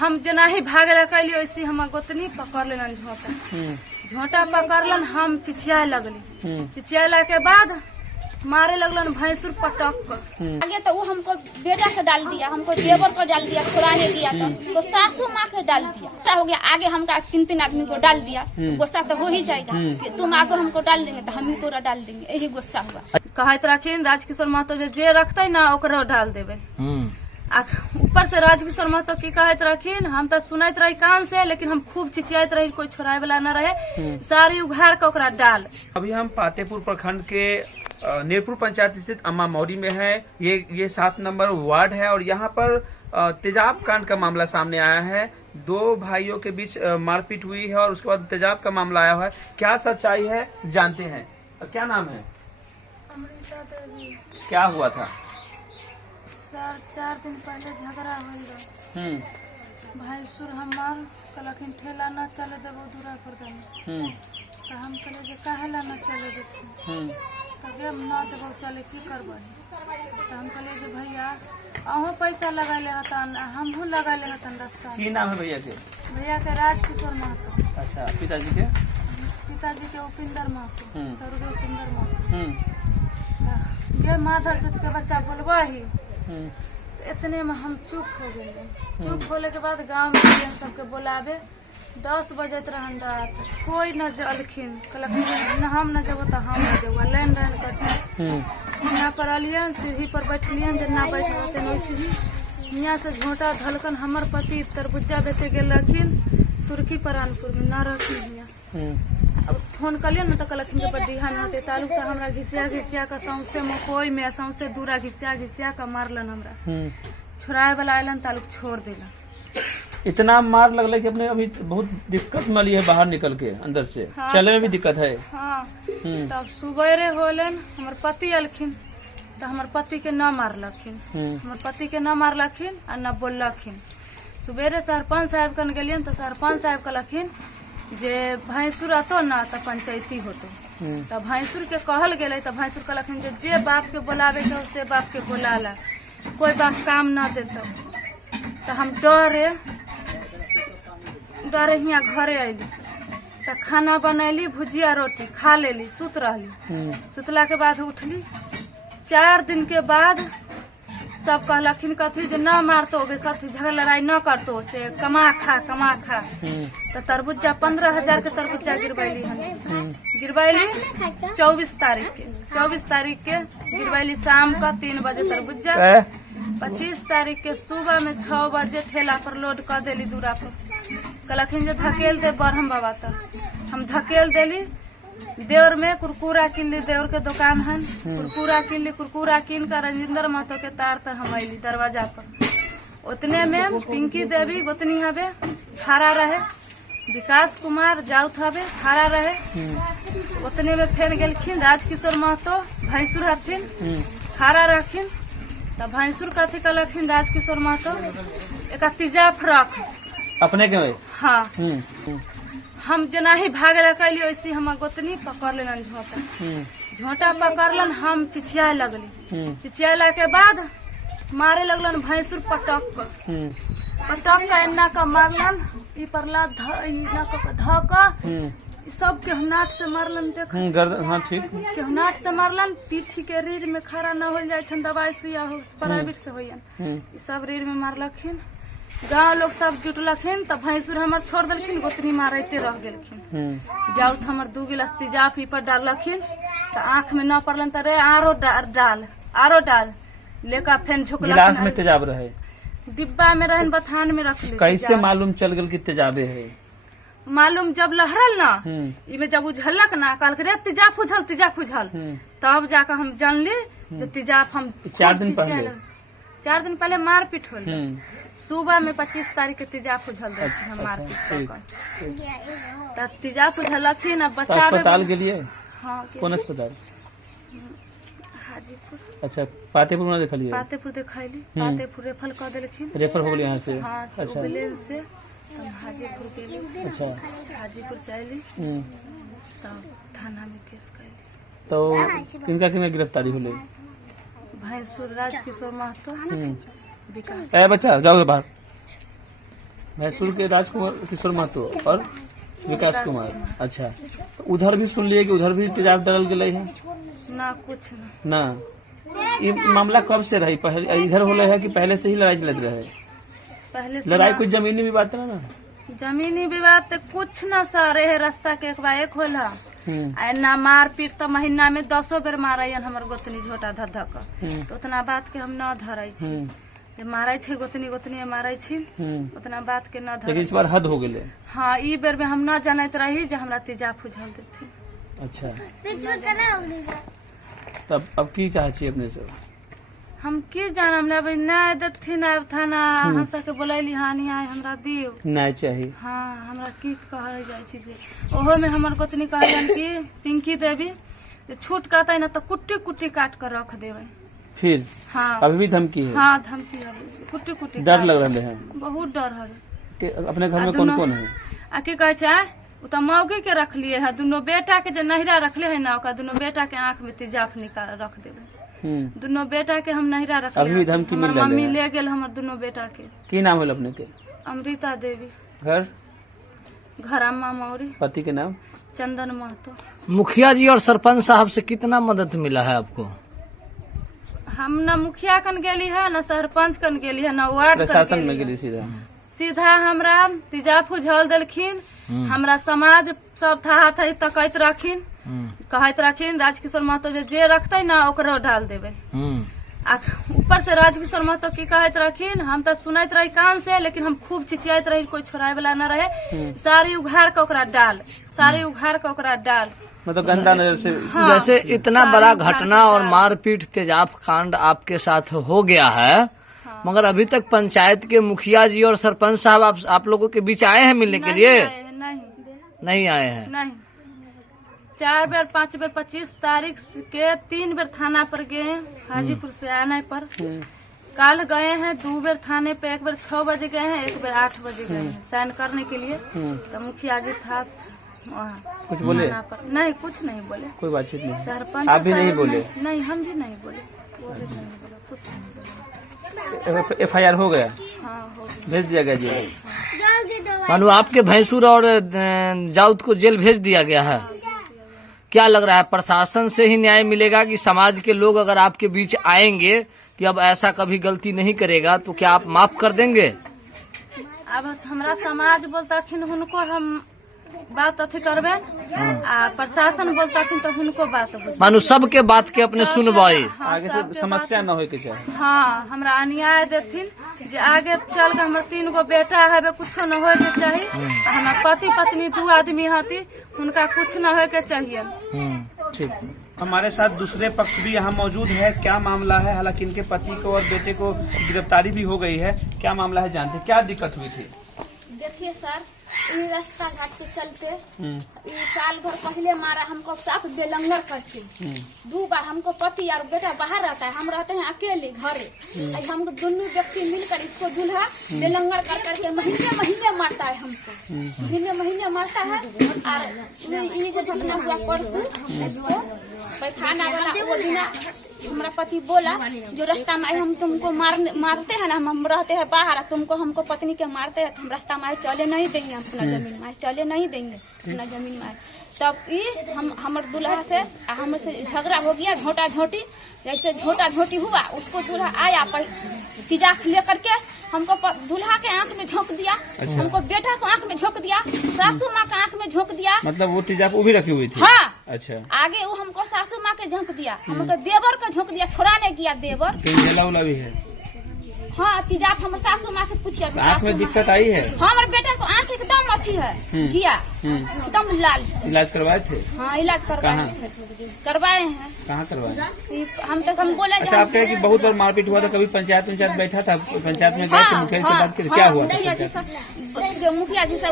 हम जना ही भागे कैली वैसे हम गोतनी पकड़ लेलन झोंटा। झोंटा पकड़लन, हम चिचिया लगली। चिचियाला के बाद मारे लगलन भैंसुर पटक कर। आगे तो वो हमको बेटा के डाल दिया, हमको देवर को डाल दिया, खुराने दिया तो सासू माँ के डाल दिया। क्या हो गया, आगे हमका 3-3 आदमी को डाल दिया। गुस्सा तो हो ही जाएगा कि तुम आगे हमको डाल देंगे तो हम ही तोरा डाल देंगे, यही गुस्सा हुआ। कहत रखिन राजकिशोर महतो जे रखते ना ओकरो डाल देवे। ऊपर से राजकिशोर महतो की कहत रखिन, हम तो सुनत रही कान से, लेकिन हम खूब चिचियात रही, कोई छोड़ाए वाला न रहे, सारी उघार के ओकरा डाल। अभी हम पातेपुर प्रखंड के नीरपुर पंचायत स्थित अम्मा मौरी में है। ये 7 नंबर वार्ड है और यहाँ पर तेजाब कांड का मामला सामने आया है। 2 भाइयों के बीच मारपीट हुई है और उसके बाद तेजाब का मामला आया है। क्या सच्चाई है जानते हैं। क्या नाम है? अमृता देवी। क्या हुआ था? सर 4 दिन पहले झगड़ा हुई। भैंसुर हमार कलखिन ठेला न चले देबो दूरा पर दम। तो हम कहले जे काहेला न चले देथिन। तब न देबो चले की करबो। तो हम कहले जे भैया अहूँ पैसा लगाले हतन, हमहू लगाले हतन रास्ता। की नाम है भैया के? भैया के राजकिशोर महतो। अच्छा, पिताजी के? पिताजी के उपिंदर महतो, सरुगे उपिंदर महतो। ये माधर चौथ के बच्चा बोलबा ही, इतने में हम चुप हो गए। चुप होने के बाद गांव में सबके बोलावे। 10 बजे रहन रात, कोई न जलखिन। कहलखिन हम न जब तो हम न जब लाइन लाइन करते यहाँ पर अलियन, सीढ़ी पर बैठलियन, जना बैठ रहते वैसे ही यहाँ से झोंटा धलकन। हमर पति तरबुज्जा बेचे गेल रखिन तुर्की परानपुर में, न रखिन यहाँ। अब फोन कलियन न तो कहलखिन जे बड्डीहा में होते तालुक। तो हमरा घिसिया घिसिया का सौंसे मकोई में सौंसे दूरा घिसिया घिसिया का मारलन। हमरा छुड़ाए वाला आयलन, तालुक छोड़ देलन। इतना मार लगल कि अपने अभी बहुत दिक्कत मिली है बाहर निकल के अंदर से। हाँ, चले में भी दिक्कत है। हाँ, तब सुबेरे होलन हमर पति अलखिन तो हमर पति के न मारलखिन। हमर पति के न मारलखिन और न बोललखिन। सुबेरे सरपंच साहब कन गेलियन तो सरपंच साहब कहलखिन जे भैंसुर आतो न तो पंचायती होतो। तब भैंसुर के कहल गेले तो भैंसुर कहलखिन जे बाप के बोलावे के से बाप के बोलाला, कोई बाप काम न देता। तो हम डरे हियाँ घरे अली तो खाना बनैली, भुजिया रोटी खा लेली, सुत रहली। सुतला के बाद उठली। 4 दिन के बाद सब कहलखिन कथी जे न मारतो, कथी झगड़ा लड़ाई न करतो, से कमा खा कमा खा। तो तरबुज्जा 15,000 के तरबुज्जा गिरवैली हन। गिरवैली 24 तारीख के। 24 तारीख के गिरवैली शाम का 3 बजे तरबुज्जा। 25 तारीख के सुबह में 6 बजे ठेला पर लोड कर देली दूरा पर। कहलखिन जे धकेल दे बरहम बाबा। तक हम धकेल देली। देवर में कुरकुरा किन ली, देवर के दुकान है, कुरकुरा किन ली। कुरकुरा किन कर रंजिंदर महतो के तार तर हम अली दरवाजा पर। उतने में पिंकी देवी गोतनी हवे खड़ा रहे, विकास कुमार जाउत हवे खड़ा रहे। उतने में फिर गेलखिन राजकिशोर महतो भैंसुर हथिन खड़ा रखिन। तब भैंसुर कथी कहलखिन राजकिशोर महतो एक तेजाब रख अपने के। हाँ, हम जना ही भागे कैली वैसे हम गोतनी पकड़ लेलन झोंटा। झोंटा पकड़लन, हम चिचिया लगली। चिचियाला के बाद मारे लगलन भैंसुर पटक कर। पटक का एना का मारलन, ई परला धक सब केहनाट से मारलन। देख केहनाट से मारलन। पीठी के रीढ़ में खड़ा न हो जाए, दवाई सुइया हो प्राइवेट से होयन, सब रीढ़ में मारलखिन। गाँव लोग सब जुटलखिन। तब भैंसुर हमर छोड़ देलखिन, गोतनी मारते रह गेलखिन। जाउत हमर 2 गिलास तेजाब ही पर डालखिन तो आँख में न पड़लन। तो रे आरो डाल लेकर फेन झुकलखिन। गिलास में तेजाब रहे, डिब्बा में रहन, बथान में रख ले। कैसे मालूम चल गल कि तेजाबे है? मालूम जब लहरल ना, इमे जब उझलक ना, कहल रे तेजाब फुझल। तब जाकर हम जानली जे तेजाब। हम 4 दिन पहले 4 दिन पहले मारपीट होल। सुबह में 25 तारीख के तेजाब उझल हम मारपीट। तब तेजाब उझलखिन। अब बच्चा अस्पताल के लिए। हाँ, कौन अस्पताल? हाजीपुर। अच्छा, पातेपुर में देखलिए? पातेपुर देखली। पातेपुर रेफर कर देलखिन। रेफर हो गया यहाँ से? हाँ, अच्छा, एम्बुलेंस से तब हाजीपुर गेली। अच्छा, हाजीपुर से अली तब थाना में केस कैली। तो किनका गिरफ्तारी होले? भैंसुर राजकिशोर महतो, विकास। बच्चा जाओ बाहर। भैंसुर के राजकुमार किशोर महतो और विकास कुमार। अच्छा, तो उधर भी सुन लिए कि उधर भी तेजाब डरल गए है ना कुछ ना। ये मामला कब से रही? पहले इधर हो है कि पहले से ही लड़ाई चलत रहे? पहले से लड़ाई ना। कुछ जमीनी विवाद था ना? जमीनी विवाद तो कुछ न सरे है, रास्ता के एक बार एक होला आ ना मार पीट तो महीना में 10 बेर मारे हमर गोतनी झोटा धधा के, तो उतना बात के हम न धरे छी। मारे छी गोतनी गोतनी मारे छी, उतना बात के न धरे। लेकिन इस बार हद हो गए। हाँ, ई बेर में हम न जानत रही जे हमरा तेजाब फुझल देती। अच्छा, तब अब की चाहे छी अपने से? हम की जानम ना भाई, न्याय देथिन अब थाना हंस के बोलैली हाँ न्याय हमरा दियो। न्याय चाहिए। हाँ, हमरा की कह जाय छी से ओहो में हमर गोतनी कहलन कि पिंकी देवी जे छूट कहते ना तो कुट्टी कुट्टी काट कर रख देवे। फिर हाँ, अभी भी धमकी है? हाँ धमकी है, कुट्टी कुट्टी डर लग रहे हैं? बहुत डर है। कि अपने घर में कौन कौन है? आ की कहे छै उ तो मौगी के रख लिए है, दोनों बेटा के जो नहिरा रखले है ना, ओकरा दोनों बेटा के आंख में तेजाब निकाल रख देवे। दोनों बेटा के हम नहिरा रखले। अभी धमकी मिल रहा है? मम्मी ले गेल हमर दोनों बेटा के। की नाम है अपने के? अमृता देवी। घर अम्मा मौरी। पति के नाम? चंदन महतो। मुखिया जी और सरपंच साहब से कितना मदद मिला है आपको? हम न मुखिया कन गेली है, न सरपंच कन गेली है, न वार्ड प्रशासन में गेली गेली सीधा हमरा तेजाब फुझल देलखिन। हमरा समाज सब था तकैत रखिन, कहत रखिन राजकिशोर महतो जे रखते ना ओकरो डाल देवे। आ ऊपर से राजकिशोर महतो की कहत रखिन, हम तो सुनत रही कान से, लेकिन हम खूब चिचियात रही, कोई छोड़ाए वाला न रहे। सारी उघार के ओकरा डाल, सारी उघार के ओकरा डाल, मतलब गंदा नजर से। हाँ, जैसे इतना बड़ा घटना और मारपीट तेजाब कांड आपके साथ हो गया है, हाँ। मगर अभी तक पंचायत के मुखिया जी और सरपंच साहब आप लोगों के बीच आए हैं मिलने के लिए? नहीं आए हैं। नहीं, 4 बेर 5 बेर 25 तारीख के 3 बेर थाना पर गए, हाजीपुर से आने पर। कल गए हैं 2 बेर थाने पे, 1 बेर 6 बजे गए हैं, 1 बेर 8 बजे गए हैं साइन करने के लिए। तो मुखिया जी था वहाँ। कुछ बोले? नहीं, कुछ नहीं बोले। कोई बातचीत नहीं? सरपंच आप भी नहीं बोले? नहीं, हम भी नहीं बोले, वो भी नहीं बोले, कुछ नहीं बोले। FIR हो गया? हाँ, हो गया। भेज दिया गया जेल? मानो आपके भैंसुर और जाउद को जेल भेज दिया गया है। क्या लग रहा है, प्रशासन से ही न्याय मिलेगा कि समाज के लोग अगर आपके बीच आएंगे कि अब ऐसा कभी गलती नहीं करेगा, तो क्या आप माफ कर देंगे? अब हमरा समाज बोलता उनको हम बात अथी करबे, आ प्रशासन बोलता तो उनको बात हो। मानो सबके बात के अपने सुनवाई। हाँ, आगे से समस्या न हो के चाहे। हाँ, हमरा अन्याय देथिन जे आगे चल के हमर 3 गो बेटा है, कुछो न होए के चाहिए। हमार पति पत्नी 2 आदमी हती, उनका कुछ न होए के चाहिए। ठीक, हमारे साथ दूसरे पक्ष भी यहाँ मौजूद है। क्या मामला है? हालांकि इनके पति को और बेटे को गिरफ्तारी भी हो गई है। क्या मामला है जानते? क्या दिक्कत हुई थी? देखिए सर, ये रास्ता घाट के चलते ये साल भर पहले मारा हमको, साफ बेलंगर करके 2 बार। हमको पति और बेटा बाहर रहता है, हम रहते हैं अकेले घरे। हम दोनों व्यक्ति मिलकर इसको दूल्हा बेलंगर कर करके महीने महीने मारता है हमको, महीने महीने मारता है। और ये जो घटना हुआ परसों, इसको पैखाना वाला वो दिन हमारा पति बोला जो रास्ता में हम तुमको मारते हैं ना, हम रहते हैं बाहर, तुमको हमको पत्नी के मारते हैं, हम रास्ता में चले नहीं देंगे, अपना जमीन में चले नहीं देंगे, अपना जमीन में। तब ये हमर दूल्हा से हमसे झगड़ा हो गया, झोटा झोटी। जैसे झोटा झोटी हुआ, उसको दूल्हा आया तिजाक लेकर के हमको दूल्हा के आंख में झोंक दिया। अच्छा। हमको बेटा को आंख में झोंक दिया, सासू माँ के आंख में झोंक दिया। मतलब वो तिजाक वो भी रखी हुई थी? हाँ। अच्छा। आगे वो हमको सासू माँ के झोंक दिया, हमको देवर को झोंक दिया, छोड़ाने गया देवर। जला भी है? हाँ, तिजाक हमारे सासू माँ से पूछिए। आँख में दिक्कत आई है? हाँ, हमारे बेटा को आँख एकदम अथी है, किया एकदम लाल। इलाज करवाए थे? हाँ, इलाज करवाए हैं। कहाँ करवाए? हम तो हम बोले। अच्छा, आप कहे कि बहुत बार मारपीट हुआ था, कभी पंचायत बैठा था, पंचायत में गए थे, मुखिया से बात करें, क्या हुआ? मुखिया जी से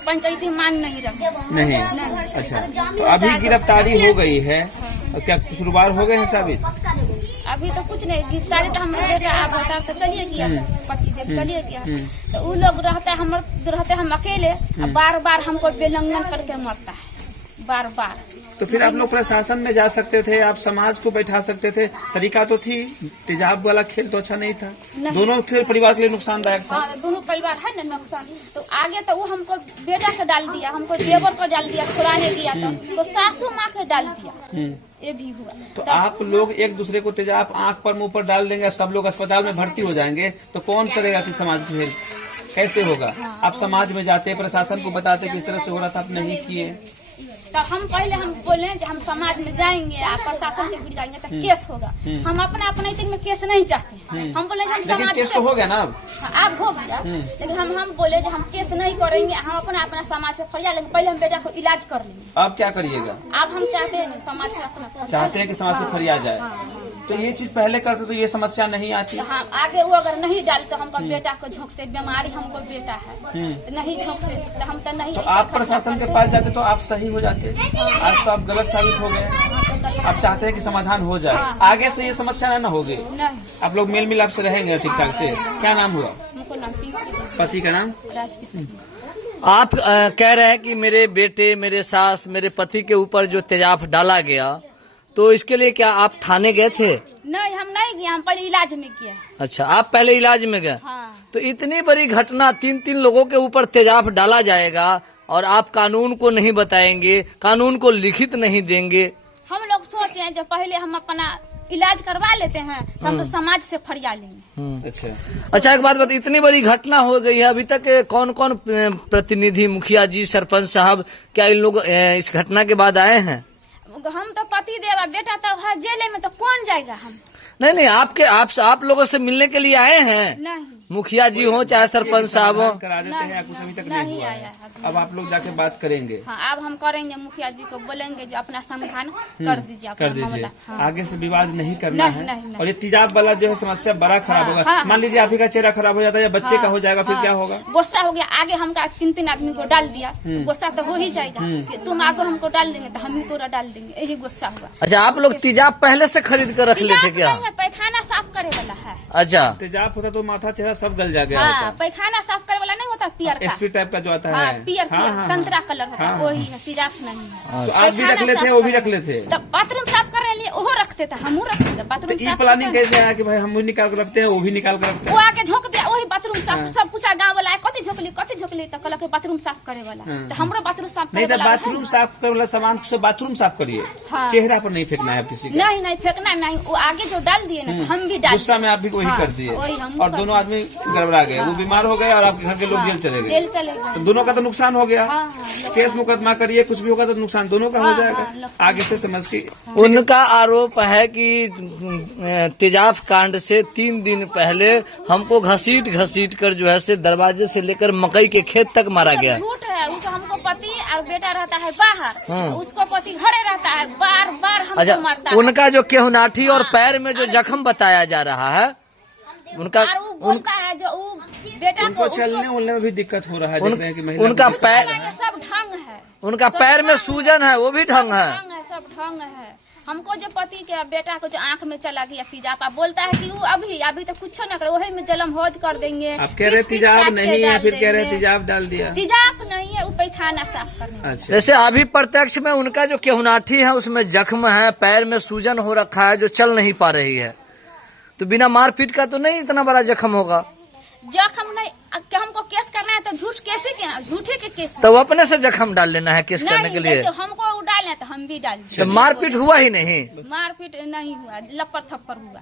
पंचायती मान नहीं रहा। नहीं। अच्छा, तो अभी गिरफ्तारी हो गई है, क्या शुरुआत हो गए हैं साबित? अभी तो कुछ नहीं, गिरफ्तारी तो हम बेटा बता तो चलिए गया, पति देव चलिए गया। तो वो लोग रहते हम अकेले, बार बार हमको बेलंगन करके मरता है, बार बार। तो फिर आप लोग प्रशासन में जा सकते थे, आप समाज को बैठा सकते थे, तरीका तो थी। तेजाब वाला खेल तो अच्छा नहीं था, नहीं। दोनों खेल परिवार के लिए नुकसानदायक था। हाँ, दोनों परिवार है ना नुकसान। तो आगे तो वो हमको बेटा को डाल दिया, हमको देवर को डाल दिया, छुड़ाने दिया तो सासू माँ के डाल दिया, ये भी हुआ। तो आप लोग एक दूसरे को तेजाब आंख पर मुंह पर डाल देंगे, सब लोग अस्पताल में भर्ती हो जाएंगे, तो कौन करेगा कि समाज की हेल्प कैसे होगा? आप समाज में जाते, प्रशासन को बताते कि इस तरह से हो रहा था, आप नहीं किए। तो हम पहले हम बोले कि हम समाज में जाएंगे और प्रशासन के भी जाएंगे तो केस होगा। हम अपने दिन में केस नहीं चाहते हैं। हम बोले हम लेकिन समाज केस से तो हो गया ना अब। हाँ, अब हो गया, लेकिन हम बोले हम केस नहीं करेंगे, हम अपना समाज से फरियाद लेंगे। पहले हम बेटा को इलाज कर लेंगे। अब क्या करिएगा? अब हम चाहते हैं समाज से अपना चाहते हैं कि समाज से फरियाद जाए। तो ये चीज पहले करते तो ये समस्या नहीं आती। हाँ, आगे वो अगर नहीं डालते हमको बेटा को झोंकते, बीमारी हमको बेटा है तो नहीं झोंकते तो हम तो नहीं। तो आप प्रशासन के पास जाते तो आप सही हो जाते, आज तो आप गलत साबित हो गए। आप चाहते हैं कि समाधान हो जाए, आगे से ये समस्या न होगी। नहीं, आप लोग मेल मिलाप से रहेंगे ठीक ठाक से। क्या नाम हुआ? हमको नाम पिंकी, पति का नाम? राजकिशन। आप कह रहे हैं कि मेरे बेटे, मेरे सास, मेरे पति के ऊपर जो तेजाब डाला गया, तो इसके लिए क्या आप थाने गए थे? नहीं, हम नहीं गए, हम पहले इलाज में किए। अच्छा, आप पहले इलाज में गए। हाँ। तो इतनी बड़ी घटना, 3 लोगों के ऊपर तेजाब डाला जाएगा और आप कानून को नहीं बताएंगे, कानून को लिखित नहीं देंगे। हम लोग सोचे हैं जब पहले हम अपना इलाज करवा लेते हैं तो हम लोग समाज से फरियाद लेंगे। अच्छा, एक बात बता, इतनी बड़ी घटना हो गई है, अभी तक कौन कौन प्रतिनिधि, मुखिया जी, सरपंच साहब, क्या इन लोग इस घटना के बाद आए हैं? हम तो पति देवा, बेटा तो है जेल में, तो कौन जाएगा? हम नहीं, आप लोगों से मिलने के लिए आए हैं। नहीं, मुखिया जी हो चाहे सरपंच साहब हो। करा देते हैं, कुछ अभी तक नहीं नहीं हुआ आया है। है। अब आप लोग जाके बात करेंगे। हाँ, अब हम करेंगे, मुखिया जी को बोलेंगे जो अपना समाधान कर दीजिए, कर अपना दीजिए। मामला। हाँ। आगे से विवाद नहीं करना नहीं, है। नहीं। और ये तेजाब वाला जो है समस्या बड़ा खराब हाँ, होगा। हाँ। मान लीजिए आप ही का चेहरा खराब हो जाता है या बच्चे हाँ, का हो जाएगा, फिर हाँ। क्या होगा? गुस्सा हो गया, आगे हमका 3 आदमी को डाल दिया तो गुस्सा तो हो ही जाएगा कि तुम आगे हमको डाल देंगे तो हम ही तोरा डाल देंगे, यही गुस्सा हुआ। अच्छा, आप लोग तेजाब पहले से खरीद कर रख लेते क्या? नहीं है, पैखाना साफ करे वाला है। अच्छा, तेजाब होता तो माथा चेहरा सब गल जा गया हाँ, होता। पैखाना साफ करे वाला नहीं होता, पियर का। एसपी टाइप का जो आता हाँ, है, पियर हाँ, हाँ, संतरा कलर होता है, हाँ, वही है, तेजाब नहीं है। तो आप भी रख लेते, वो भी रख लेते। तब बाथरूम साफ करने लिए वो रखते थे, हम रखते थे तो बाथरूम ये साफ प्लानिंग करने। कैसे आया कि भाई हम भी निकाल कर रखते हैं, वो भी निकाल कर रखते वो हैं? आके झोंक दिया, वही बाथरूम साफ। सब पूछा गाँव वाला है, कथी झोंकली तो कहला बाथरूम साफ करे वाला। तो हमरो बाथरूम साफ करे नहीं तो वाला बाथरूम साफ करे वाला सामान से बाथरूम साफ करिए, हाँ। चेहरा पर नहीं फेंकना है किसी का। नहीं फेंकना नहीं, वो आगे जो डाल दिए ना तो हम भी डाल गुस्सा में आप भी वही हाँ, कर दिए वही हम और कर दोनों आदमी गड़बड़ा गए, वो बीमार हो गए और आपके घर के लोग जेल चले गए। जेल चले गए। तो दोनों का तो नुकसान हो गया। हाँ, हाँ, केस मुकदमा करिए, कुछ भी होगा तो नुकसान दोनों का हो हाँ, जाएगा। हाँ, आगे से समझ के उनका आरोप है कि तेजाब कांड से 3 दिन पहले हमको घसीट कर जो है से दरवाजे से लेकर मकई के खेत तक मारा गया। झूठ है, उसको हमको पति और बेटा रहता है बाहर, उसको पति घरे रहता है, बार बार हमको अच्छा, मारता है। उनका जो केहुनाठी और पैर में जो जख्म बताया जा रहा है, उनका और वो बोलता है जो वो बेटा उनको को चलने उलने में भी दिक्कत हो रहा है। देख रहे हैं कि महिला उनका को- पैर, ये सब ढंग है, उनका पैर में सूजन है, वो भी ढंग है। ढंग है, सब ढंग है। हमको जो पति के बेटा को जो आंख में चला गया तेजाब, बोलता है कि वो अभी तो कुछ ना करे, वही में जलम होज कर देंगे। आप कह रहे पीस पीस तेजाब काट के नहीं है, डाल फिर कह रहे देंगे। तेजाब डाल दिया। तेजाब नहीं है, वो पैखाना साफ करने। अच्छा, जैसे अभी प्रत्यक्ष में उनका जो केहुनाठी है उसमें जख्म है, पैर में सूजन हो रखा है, जो चल नहीं पा रही है। तो बिना मारपीट का तो नहीं इतना बड़ा जख्म होगा। जख्म नहीं, हमको केस करना है तो झूठ कैसे के, झूठे के केस तो अपने से जख्म डाल लेना है केस करने नहीं, के लिए। जैसे हमको डालना है तो हम भी डाल तो मारपीट हुआ ही नहीं। मारपीट नहीं हुआ, लपड़ थप्पड़ हुआ।